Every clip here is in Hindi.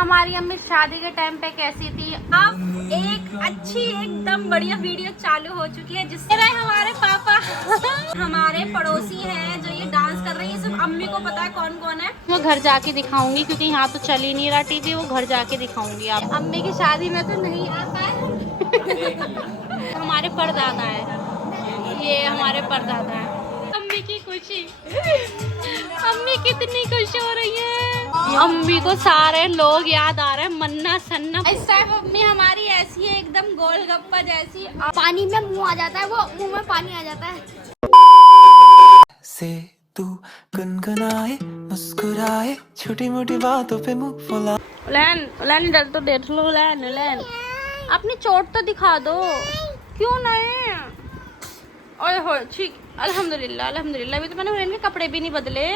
हमारी अम्मी शादी के टाइम पे कैसी थी। अब एक अच्छी एकदम बढ़िया वीडियो चालू हो चुकी है जिससे हमारे पापा हमारे पड़ोसी हैं जो ये डांस कर रही है। सिर्फ अम्मी को पता है कौन कौन है। वो घर जाके दिखाऊंगी क्योंकि यहाँ तो चल ही नहीं रहा टीवी। वो घर जाके दिखाऊंगी आप। अम्मी की शादी में तो नहीं आ पाए। हमारे परदादा है, ये हमारे परदादा है। अम्मी की खुशी, अम्मी कितनी खुश हो रही है। अम्मी को सारे लोग याद आ रहे हैं, मन्ना सन्ना। इस टाइम अम्मी हमारी ऐसी है एकदम गोलगप्पा जैसी। पानी में मुंह आ जाता है, वो मुंह में पानी आ जाता है। से तू गुनगुनाए मुस्कुराए छोटी मोटी बातों पे मुंह फुला। उलैन उलैन इधर तो देख लो। उलैन उलैन अपनी चोट तो दिखा दो। क्यों नहीं? ओए हो ठीक। अल्हम्दुलिल्लाह अल्हम्दुलिल्लाह। अभी तो मैंने हुरैन के कपड़े भी नहीं बदले।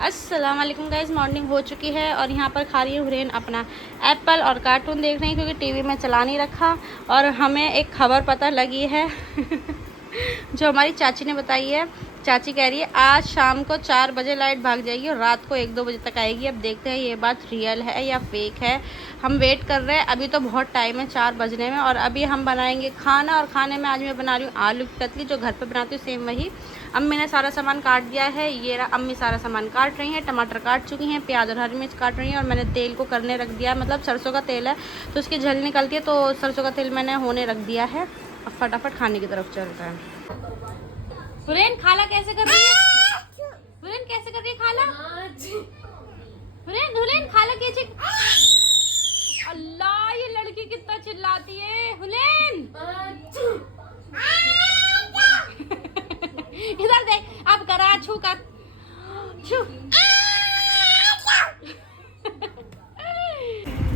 अस्सलाम वालेकुम गाइस, मॉर्निंग हो चुकी है और यहाँ पर खा रही है हुरैन अपना एप्पल और कार्टून देख रही है क्योंकि टीवी में चला नहीं रखा। और हमें एक खबर पता लगी है जो हमारी चाची ने बताई है। चाची कह रही है आज शाम को 4 बजे लाइट भाग जाएगी और रात को 1-2 बजे तक आएगी। अब देखते हैं ये बात रियल है या फेक है। हम वेट कर रहे हैं, अभी तो बहुत टाइम है 4 बजने में। और अभी हम बनाएंगे खाना और खाने में आज मैं बना रही हूँ आलू की कतली, जो घर पे बनाती हूँ सेम वही। अम्मी ने सारा सामान काट दिया है। ये रहा, अम्मी सारा सामान काट रही हैं। टमाटर काट चुकी हैं, प्याज और हरी मिर्च काट रही हैं। और मैंने तेल को करने रख दिया, मतलब सरसों का तेल है तो उसकी झल निकलती है, तो सरसों का तेल मैंने होने रख दिया है। अब फटाफट खाने की तरफ चल रहा है। हुरैन खाला कैसे कर रही है? हुरैन कैसे कर रही है खाला? हुरैन हुरैन खाला कैसे? अल्लाह ये लड़की कितना चिल्लाती है। हुरैन इधर देख, अब करा छू कर छू।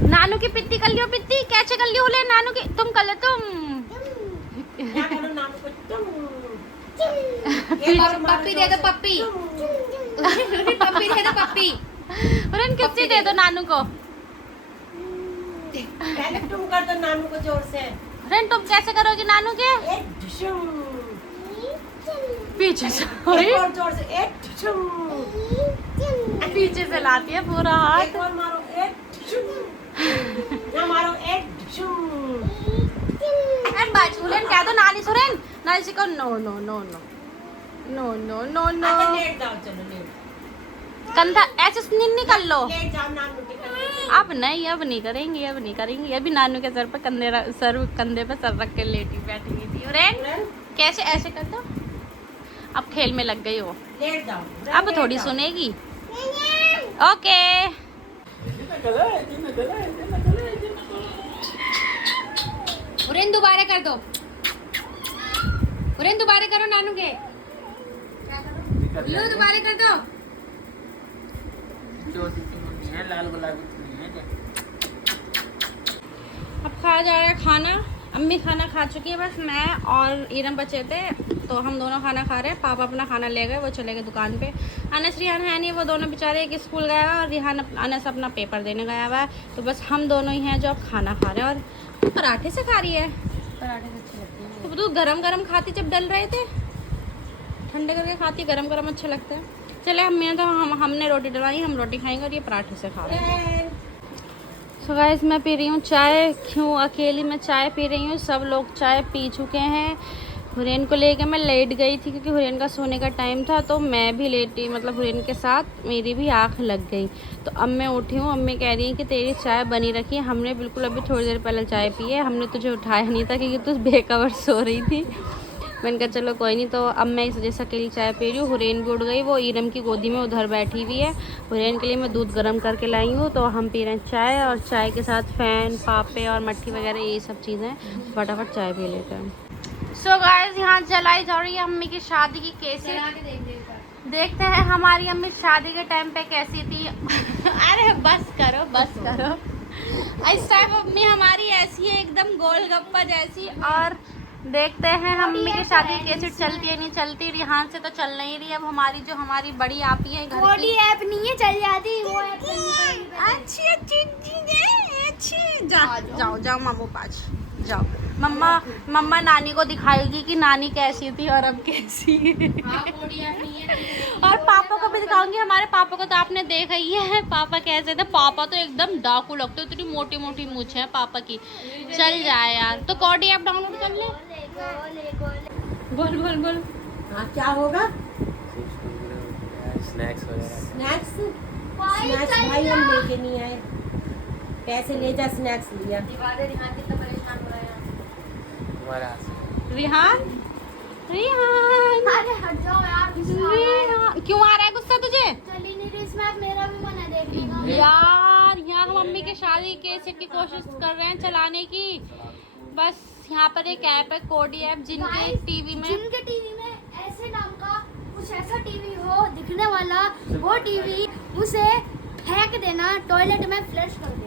नानू की पित्ती कर लियो। पित्ती कैसे कर लियो? हुरैन नानू की तुम कर लो। तुम पप्पी दे दो, पप्पी पप्पी दे दो, पप्पी। हुरैन कितनी दे दो नानू को। पहले तुम कर दो नानू को जोर से। हुरैन तुम कैसे करोगी नानू के? पीछे से एक और जोर से। एक पीछे से लाती है पूरा हाथ। और मारो। एक ना मारो। एक हुरैन कह दो नानी से। हुरैन नानी से कहो no no no no no no no no. लेट जाओ, चलो लेट कंधा ऐसे निन्नी कर लो। लेट जाओ नानू के कंधे। अब नहीं, अब नहीं करेंगे, अब नहीं करेंगे। अभी नानू के सर पे कंधे पे सर रख के लेटी बैठी थी। हुरैन कैसे ऐसे कर दो। अब खेल में लग गई हो, लेट जाओ। अब थोड़ी सुनेगी। ओके हुरैन दोबारा कर दो। हुरैन दोबारा करो नानू के। लो दोबारा कर दो। लाल गुलाबी है। अब खाया जा रहा है खाना। अम्मी खाना खा चुकी है, बस मैं और ईरम बचे थे तो हम दोनों खाना खा रहे हैं। पापा अपना खाना ले गए, वो चले गए दुकान पे। अनस रिहान है नहीं, वो दोनों बेचारे एक स्कूल गया हुआ है और रिहान अनस अपना पेपर देने गया हुआ है। तो बस हम दोनों ही हैं जो अब खाना खा रहे हैं। और पराठे से खा रही है। पराठे से अच्छे लगते हैं। तो तू गरम गरम खाती जब डल रहे थे, ठंडे करके खाती। गरम गरम अच्छा लगता है। चले हमने तो हमने रोटी डलवाई, हम रोटी खाएंगे और ये पराठे से खा रहे हैं। सो गाइस मैं पी रही हूँ चाय। क्यों अकेली मैं चाय पी रही हूँ? सब लोग चाय पी चुके हैं। हुरैन को लेके मैं लेट गई थी क्योंकि हुरैन का सोने का टाइम था, तो मैं भी लेटी, मतलब हुरैन के साथ मेरी भी आँख लग गई। तो अब मैं उठी हूँ। अम्मी कह रही है कि तेरी चाय बनी रखी है। हमने बिल्कुल अभी थोड़ी देर पहले चाय पी है। हमने तुझे उठाया नहीं था क्योंकि तू बेखबर सो रही थी। मैंने कहा चलो कोई नहीं। तो अब मैं इस जैसा अकेली चाय पी रही हूँ। हुरैन भी उठ गई, वो ईरम की गोदी में उधर बैठी हुई है। हुरैन के लिए मैं दूध गर्म करके लाई हूँ, तो हम पी रहे हैं चाय। और चाय के साथ फैन, पापे और मट्ठी वगैरह ये सब चीज़ें। फटाफट चाय पी लेते हैं। सो गाइस यहाँ जलाई जा रही है अम्मी की शादी की केसर। देखते हैं हमारी अम्मी शादी के टाइम पे कैसी थी। अरे बस करो बस करो। इस टाइम अम्मी हमारी ऐसी है एकदम गोलगप्पा जैसी। और देखते हैं अम्मी की शादी कैसे चलती है नहीं चलती। रिहान से तो चल नहीं रही। अब हमारी जो हमारी बड़ी आपी है घर की, ऐप नहीं है, चल जाती वो ऐप। अच्छी अच्छी चीजें अच्छी। जाओ जाओ मामू पास जाओ। मम्मा नानी को दिखाएगी कि नानी कैसी थी और अब कैसी है। और पापा को भी दिखाऊंगी। हमारे पापा को तो आपने देखा ही है, पापा कैसे थे। पापा तो एकदम डाकू लगते, इतनी मोटी मोटी मूंछ है पापा की। चल जाए यार, तो कॉडी ऐप डाउनलोड कर ले। बोल बोल बोल। हाँ क्या होगा? स्नैक्स वगैरह। स्नैक्स भाई हम लेके नहीं आए। पैसे ले जा, स्नैक्स लिया। हमारा रिहान रिहान अरे हट जाओ यार, रिहान, क्यों आ रहा है गुस्सा तुझे? चली नहीं रही इसमें, मेरा भी मन है देखने का। यार यहाँ हम मम्मी के शादी कैसेट की कोशिश कर रहे हैं चलाने की। बस यहाँ पर एक ऐप है कोडी ऐप, जिनके टीवी में ऐसे नाम का कुछ ऐसा टीवी हो दिखने वाला, वो टीवी उसे फेंक देना, टॉयलेट में फ्लश कर देना।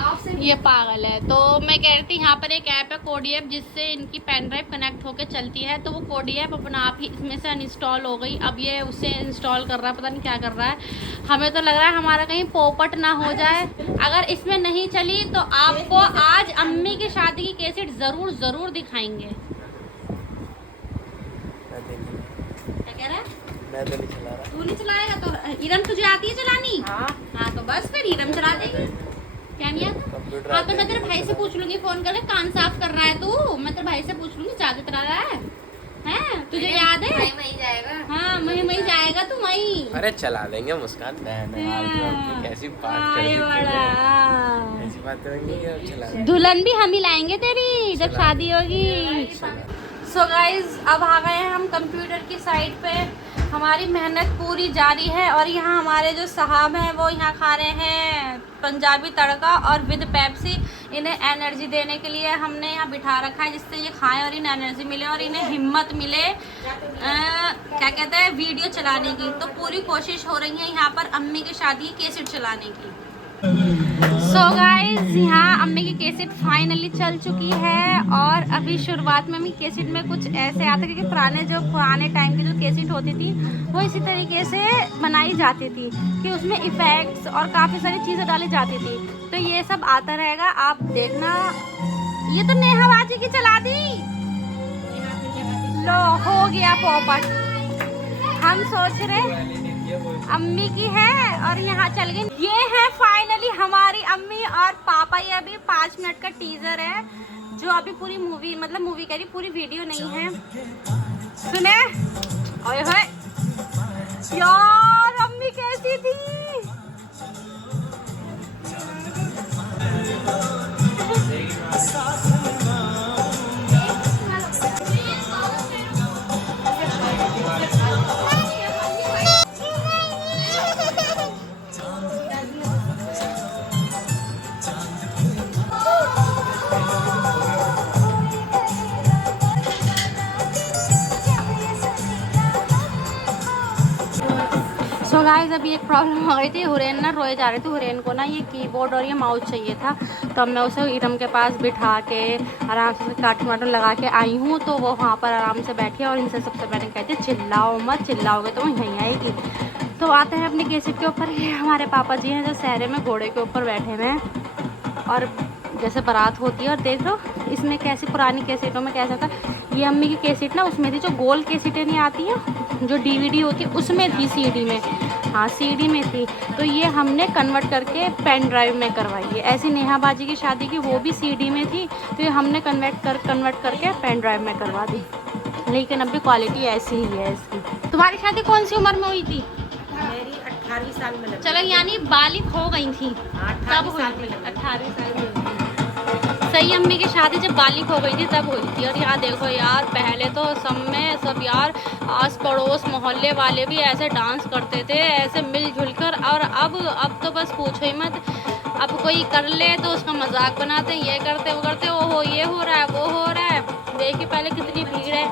आपसे ये पागल है। तो मैं कह रही थी यहाँ पर एक ऐप है कोडी ऐप, जिससे इनकी पेन ड्राइव कनेक्ट होकर चलती है। तो वो कोडी ऐप अपना आप ही इसमें से अनइंस्टॉल हो गई। अब ये उसे इंस्टॉल कर रहा है, पता नहीं क्या कर रहा है। हमें तो लग रहा है हमारा कहीं पोपट ना हो जाए। अगर इसमें नहीं चली तो आपको आज अम्मी की शादी की कैसेट जरूर जरूर दिखाएंगे। क्या कह रहा है? मैं तो नहीं चला रहा। तू नहीं चलाएगा तो इरम तुझे आती है चलानी? हाँ तो बस फिर इरम चला देगी। क्या नहीं आता? कंप्यूटर हाँ तो मैं तेरे भाई से पूछ लूंगी फोन करके, कान साफ कर रहा है तू। मैं तेरे भाई से पूछ लूंगी, ज्यादा चला रहा है हैं? तुझे याद है? वही जाएगा। हाँ वही जाएगा तू वही। अरे चला देंगे, मुस्कान बहन है यार, तो अपनी कैसी बात कर अरे दी तूने। बड़ा। ऐसी बात होंगी कि अब चला देंगे। दुल्हन भी हम ही लाएंगे तेरी जब शादी होगी। सो गाइज अब आ गए हैं हम कंप्यूटर की साइड पे। हमारी मेहनत पूरी जारी है और यहाँ हमारे जो साहब हैं वो यहाँ खा रहे हैं पंजाबी तड़का और विद पेप्सी। इन्हें एनर्जी देने के लिए हमने यहाँ बिठा रखा है, जिससे ये खाएं और इन्हें एनर्जी मिले और इन्हें हिम्मत मिले क्या कहते हैं वीडियो चलाने की। तो पूरी कोशिश हो रही है यहाँ पर अम्मी की शादी की कैसेट चलाने की। सो गाइज यहाँ अम्मी की कैसेट फाइनली चल चुकी है। और अभी शुरुआत में अम्मी कैसेट में कुछ ऐसे आता, क्योंकि पुराने टाइम की जो कैसेट होती थी वो इसी तरीके से बनाई जाती थी कि उसमें इफेक्ट्स और काफ़ी सारी चीज़ें डाली जाती थी। तो ये सब आता रहेगा, आप देखना। ये तो नेहा बाजी की चला दी। लो हो गया पोपट। हम सोच रहे अम्मी की है और यहाँ चल गई। ये है फाइनली हमारी अम्मी और पापा। ये अभी 5 मिनट का टीजर है, जो अभी पूरी मूवी मतलब मूवी कह रही पूरी वीडियो नहीं है। सुने ओए होए यार अम्मी कैसी थी। सो गाइस अभी एक प्रॉब्लम हो गई थी। हुरैन ना रोए जा रही थी। हुरैन को ना ये कीबोर्ड और ये माउस चाहिए था। तो अब मैं उसे इरम के पास बिठा के आराम से कार्टून वाटून लगा के आई हूँ। तो वो वहाँ पर आराम से बैठी है और इनसे सबसे पहले कहते चिल्लाओ मत, चिल्लाओगे तो वो यहीं आएगी। तो आते हैं अपनी कैसेट के ऊपर। ये हमारे पापा जी हैं जो सहरे में घोड़े के ऊपर बैठे हुए हैं और जैसे बारात होती है। और देख लो इसमें कैसी पुरानी कैसेटों में कैसा था। ये अम्मी की कैसेट ना उसमें थी, जो गोल कैसेटें नहीं आती हैं जो डीवीडी होती है उसमें थी, सीडी में। हाँ सीडी में थी। तो ये हमने कन्वर्ट करके पेन ड्राइव में करवाई है। ऐसी नेहा बाजी की शादी की वो भी सीडी में थी, तो ये हमने कन्वर्ट करके पेन ड्राइव में करवा दी। लेकिन अभी क्वालिटी ऐसी ही है इसकी। तुम्हारी शादी कौन सी उम्र में हुई थी? मेरी 18 साल में लगी। चलो यानी बालिग हो गई थी तब हुई थी। 18 साल में सही। अम्मी की शादी जब बालिग हो गई थी तब हुई थी। और यहाँ देखो यार, पहले तो सब यार आस पड़ोस मोहल्ले वाले भी ऐसे डांस करते थे, ऐसे मिलजुल कर। और अब तो बस पूछो ही मत। अब कोई कर ले तो उसका मजाक बनाते हैं, ये करते वो करते, ओहो ये हो रहा है वो हो रहा है। देखिए पहले कितनी भीड़ है,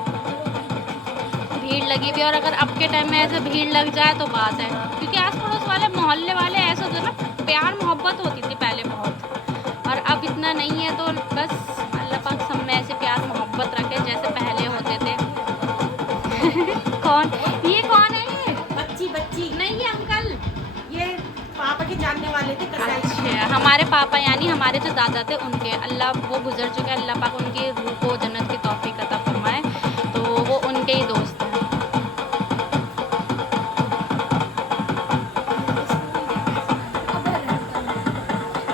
भीड़ लगी हुई। और अगर अब के टाइम में ऐसे भीड़ लग जाए तो बात है, क्योंकि आस पड़ोस वाले मोहल्ले वाले ऐसे होते ना, प्यार मोहब्बत होती थी पहले बहुत। और अब इतना नहीं है। तो बस अल्लाह पाक सब में ऐसे प्यार मोहब्बत रखे जैसे पहले होते थे। कौन ये कौन है? ये बच्ची नहीं, ये अंकल, ये पापा के जानने वाले थे। कसाई। अच्छा हमारे पापा यानी हमारे जो दादा थे उनके, अल्लाह वो गुजर चुके हैं, अल्लाह पाक उनकी रूह को जन्नत की तौफीक अता फरमाए। तो वो उनके ही दोस्त हैं।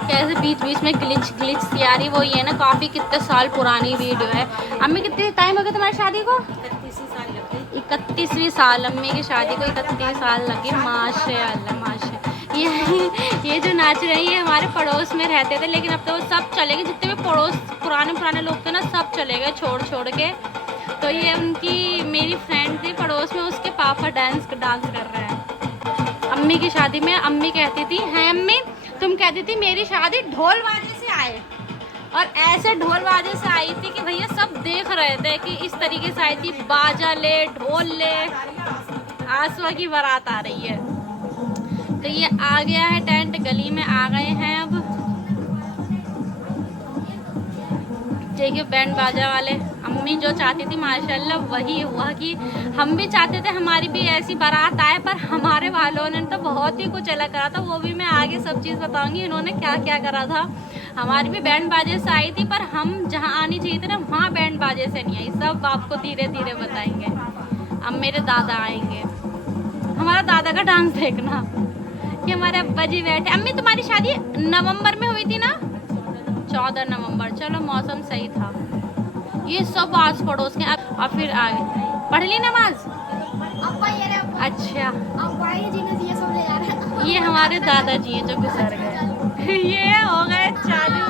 कैसे बीच बीच में ग्लिच सी आ रही, वो ये ना काफ़ी कितने साल पुरानी वीडियो है। अम्मी कितने टाइम हो गया तुम्हारी शादी को? 31वीं साल अम्मी की शादी को 31 साल लगे। माशाअल्लाह माशा। ये जो नाच रही है हमारे पड़ोस में रहते थे, लेकिन अब तो वो सब चले गए, जितने भी पड़ोस पुराने लोग थे ना सब चले गए छोड़ के। तो ये उनकी मेरी फ्रेंड थी पड़ोस में, उसके पापा डांस कर रहे हैं। अम्मी की शादी में अम्मी कहती थी, हैं अम्मी तुम कहती थी मेरी शादी ढोल बाजे से आए, और ऐसे ढोल बाजे से आई थी कि भैया सब देख रहे थे कि इस तरीके से आई थी, बाजा ले ढोल ले, आसवा की बारात आ रही है। तो ये आ गया है टेंट, गली में आ गए हैं अब। देखिए बैंड बाजा वाले, अम्मी जो चाहती थी माशाल्लाह वही हुआ कि हम भी चाहते थे हमारी भी ऐसी बारात आए, पर हमारे वालों ने तो बहुत ही कुछ अलग करा था। वो भी मैं आगे सब चीज़ बताऊंगी इन्होंने क्या क्या करा था। हमारी भी बैंड बाजे से आई थी, पर हम जहाँ आनी चाहिए थी ना वहाँ बैंड बाजे से नहीं आई। सब आपको धीरे धीरे बताएंगे। अब मेरे दादा आएंगे, हमारा दादा का डांस देखना कि हमारे अब्बा जी बैठे। अम्मी तुम्हारी शादी नवंबर में हुई थी ना? 14 नवंबर। चलो मौसम सही था। ये सब आस पड़ोस के और फिर आगे पढ़ ली नमाज। अच्छा ये हमारे दादाजी हैं जो गुजर गए। ये हो गए चालू।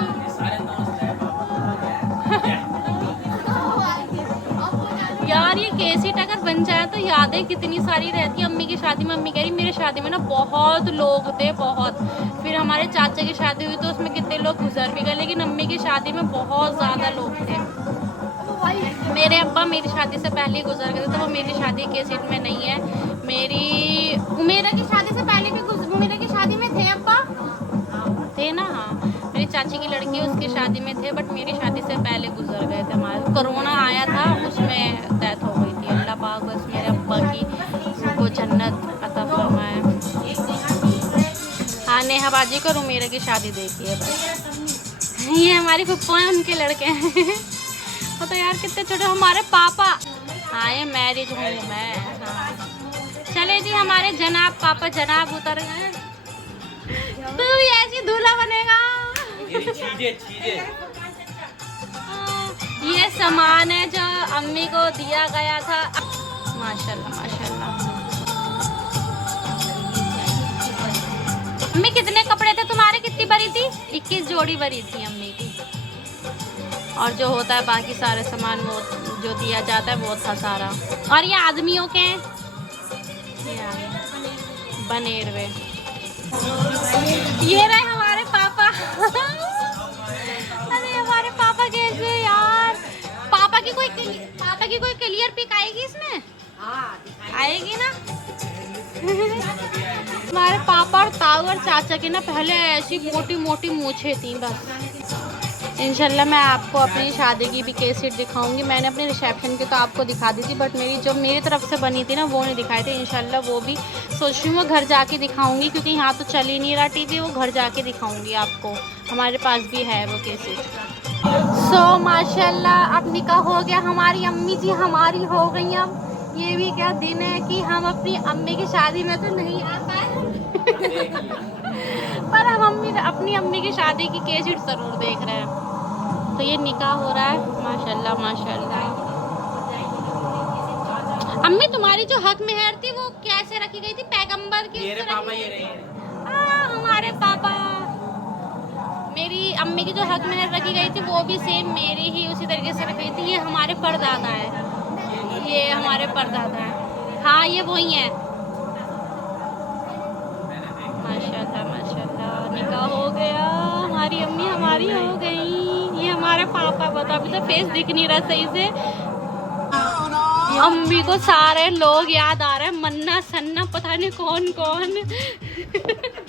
यार ये कैसेट अगर बन जाए तो यादें कितनी सारी रहती है। अम्मी की शादी में अम्मी कह रही मेरी शादी में ना बहुत लोग थे, बहुत। फिर हमारे चाचा की शादी हुई तो उसमें कितने लोग गुजर भी गए, लेकिन अम्मी की शादी में बहुत ज़्यादा लोग थे। मेरे अब्बा मेरी शादी से पहले गुजर गए थे, तो वो मेरी शादी कैसेट में नहीं है। मेरी उमेरा की शादी से पहले भी उमेरा की शादी में थे अब्बा, थे ना? हाँ मेरी चाची की लड़की उसकी शादी में थे, बट मेरी शादी से पहले गुजर गए थे। हमारे कोरोना आया था, उसमें डेथ हो गई थी। अल्लाह पाक बस मेरे अब्बा की उनको जन्नत अता फरमाए। हाँ नेहा बाजी को उमेरा की शादी देखी है बस। ये हमारी फुप्पो हैं, उनके लड़के हैं। वो तो यार कितने छोटे। हमारे पापा हाँ ये मैरिज हूँ मैं। हाँ चले जी हमारे जनाब पापा जनाब उतर गए। तू भी ऐसी दूल्हा बनेगा। ये सामान है जो अम्मी को दिया गया था। माशाल्लाह माशाल्लाह। अम्मी कितने कपड़े थे तुम्हारे? कितनी भरी थी? 21 जोड़ी भरी थी अम्मी की। और जो होता है बाकी सारे सामान वो जो दिया जाता है वो था सारा। और ये आदमियों के बनेरवे। ये रहे हमारे पापा। अरे हमारे पापा कैसे यार। पापा की कोई क्लियर पिक आएगी इसमें? आएगी ना? हमारे पापा और ताऊ और चाचा की ना पहले ऐसी मोटी मोटी मूछें थी बस। इंशाल्लाह मैं आपको अपनी शादी की भी कैसेट दिखाऊंगी। मैंने अपने रिसेप्शन की तो आपको दिखा दी थी, बट मेरी जो मेरी तरफ से बनी थी ना वो नहीं दिखाई थी। इंशाल्लाह वो भी सोच रही हूँ वो घर जाके दिखाऊंगी, क्योंकि यहाँ तो चल ही नहीं रहा टीवी। वो घर जाके दिखाऊंगी आपको। हमारे पास भी है वो कैसेट। सो माशाल्लाह अब निकाह हो गया। हमारी अम्मी जी हमारी हो गई। अब ये भी क्या दिन है कि हम अपनी अम्मी की शादी में तो नहीं आ पाए पर हम अपनी अम्मी की शादी की कैसेट ज़रूर देख रहे हैं। तो ये निकाह हो रहा है माशाल्लाह माशाल्लाह। अम्मी तुम्हारी जो हक मेहर थी वो कैसे रखी गई थी? पैगंबर की पापा ये रहे हमारे पापा। मेरी अम्मी की जो हक मेहर रखी गई थी वो भी सेम मेरी ही उसी तरीके से रखी थी। ये हमारे परदादा है, ये हमारे परदादा है। हाँ ये वही है। माशाल्लाह माशाल्लाह निकाह हो गया। हमारी अम्मी हमारी हो गई। ये हमारे पापा बता अभी तो फेस दिख नहीं रहा सही से। अम्मी को सारे लोग याद आ रहे हैं, मन्ना सन्ना पता नहीं कौन कौन।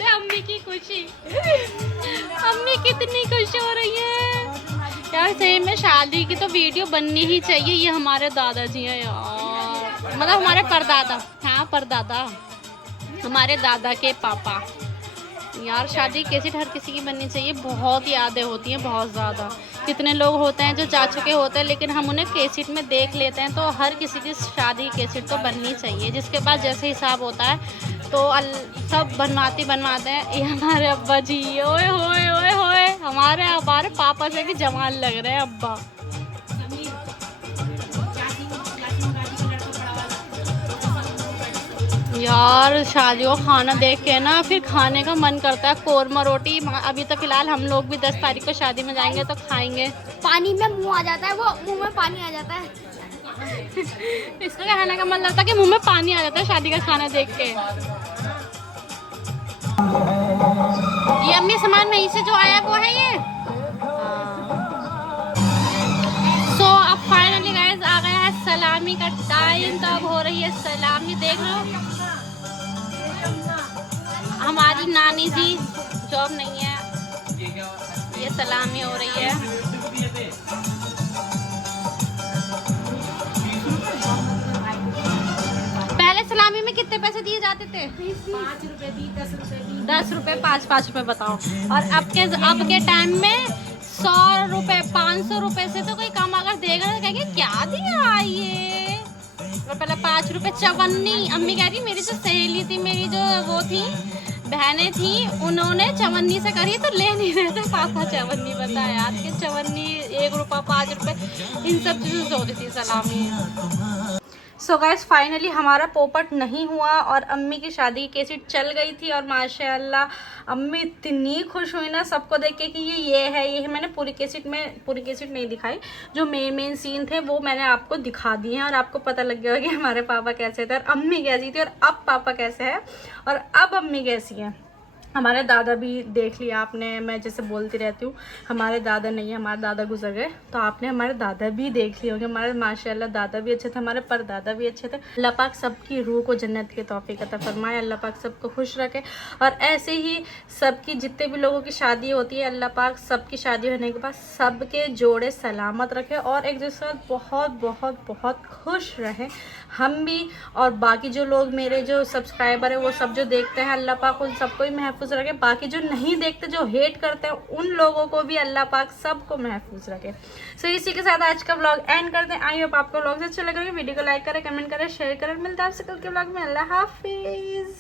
अम्मी की खुशी, अम्मी कितनी खुश हो रही है यार। सही में शादी की तो वीडियो बननी ही चाहिए। ये हमारे दादाजी हैं यार, मतलब हमारे परदादा। हाँ परदादा, हमारे दादा के पापा। यार शादी कैसे हर किसी की बननी चाहिए, बहुत यादें होती हैं बहुत ज़्यादा। कितने लोग होते हैं जो जा चुके होते हैं लेकिन हम उन्हें कैसेट में देख लेते हैं, तो हर किसी की शादी की कैसेट तो बननी चाहिए। जिसके पास जैसे हिसाब होता है तो सब बनवाते हैं। ये हमारे अब्बा जी, ओए होए ओए होए, हमारे पापा से भी जवान लग रहे हैं अब्बा। यार शादियों का खाना देख के ना फिर खाने का मन करता है। कोरमा रोटी, अभी तो फिलहाल हम लोग भी 10 तारीख को शादी में जाएंगे तो खाएंगे। पानी में मुंह आ जाता है, वो मुंह में पानी आ जाता है। इसका कहने का मतलब था कि मुंह में पानी आ जाता है शादी का खाना देख के। ये अम्मी सामान वहीं से जो आया वो है ये। सो अब फाइनली गाइस आ गया है सलामी का टाइम। तो अब हो रही है सलामी, देख लो हमारी नानी जी जॉब नहीं है, ये सलामी हो रही है। पहले सलामी में कितने पैसे दिए जाते थे? 5 रुपए भी, 10 रुपए भी। 10 रुपए, 5 रुपए बताओ। और अब के टाइम में 100 रुपए 500 रुपए से तो कोई कम अगर देगा तो कहेंगे क्या दिया ये। और पहले 5 रुपए चवन्नी, अम्मी कह रही मेरी जो सहेली थी, मेरी जो वो थी बहनें थी, उन्होंने चवन्नी से करी तो ले नहीं रहे थे पापा चवन्नी। बता यार कि चवन्नी 1 रुपया 5 रुपए इन सब चीज़ों से होती थी सलामी। सो गाइस फाइनली हमारा पोपट नहीं हुआ और अम्मी की शादी की कैसेट चल गई थी। और माशाल्लाह अम्मी इतनी खुश हुई ना सबको देख के कि ये है। मैंने पूरी कैसेट नहीं दिखाई, जो मेन सीन थे वो मैंने आपको दिखा दिए हैं। और आपको पता लग गया कि हमारे पापा कैसे थे और अम्मी कैसी थी और अब पापा कैसे हैं और अब अम्मी कैसी हैं। हमारे दादा भी देख लिया आपने, मैं जैसे बोलती रहती हूँ हमारे दादा नहीं है, हमारे दादा गुजर गए, तो आपने हमारे दादा भी देख लिए होंगे। हमारे माशाल्लाह दादा भी अच्छे थे, हमारे परदादा भी अच्छे थे। अल्लाह पाक सबकी रूह को जन्नत की तौफीक अता फरमाए, अल्लाह पाक सबको खुश रखे। और ऐसे ही सबकी जितने भी लोगों की शादी होती है अल्लाह पाक सबकी शादी होने के बाद सबके जोड़े सलामत रखे और एक दूसरे के साथ बहुत बहुत बहुत खुश रहें। हम भी और बाकी जो लोग मेरे जो सब्सक्राइबर है वो सब जो देखते हैं अल्लाह पाक उन सबको ही महफूज रखे। बाकी जो नहीं देखते जो हेट करते हैं उन लोगों को भी अल्लाह पाक सबको महफूज रखे। सो इसी के साथ आज का व्लॉग एंड करते हैं। आई होप आपको व्लॉग से अच्छा लगा। वीडियो को लाइक करें, कमेंट करें, शेयर करें। मिलता है आपसे कल के व्लॉग में। अल्लाह हाफिज।